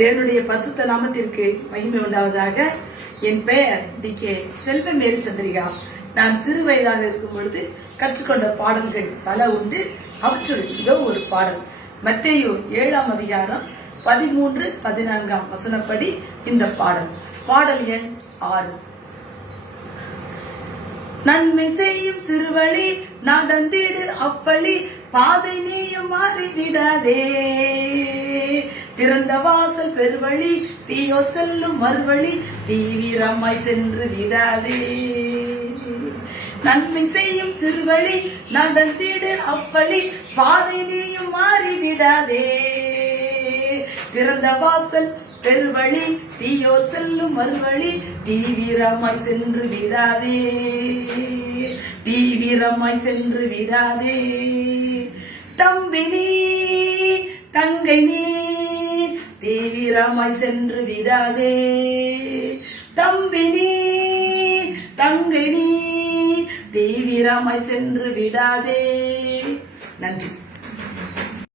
தேவனுடைய பரிசுத்த நாமத்திற்கு மகிமை உண்டாவதாக. என் பெயர் டி.கே. செல்வமேரி சந்திரிகா. நான் சிறு வயதாக இருக்கும் பொழுது கற்றுக்கொண்ட பாடல்கள் பல உண்டு. அவற்றுள் இதோ ஒரு பாடல். மத்தேயு 7ஆம் அதிகாரம் 13-14 வசனப்படி இந்த பாடல். பாடல் எண் 6. நன்மை செய்யும் சிறுவழி நடந்திடு அவ்வழி, பாதை நீயும் மாறிவிடாதே. திறந்த வாசல் பெருவழி, தீயோ செல்லும் மறுவழி, தீவிரமாய் சென்று விடாதே. நன்மை செய்யும் சிறுவழி நடந்திடு அவ்வழி, பாதை நீயும் மாறிவிடாதே. திறந்த வாசல் பெருவழி, தீயோ செல்லும் மறுவழி, தீவிரமாய் சென்று விடாதே. தீவிரமாய் சென்று விடாதே. தம்பி நீ தங்கை நீ தீவிரமாய் சென்று விடாதே. தம்பி நீ தங்கை நீ தீவிரமாய் சென்று விடாதே. நன்றி.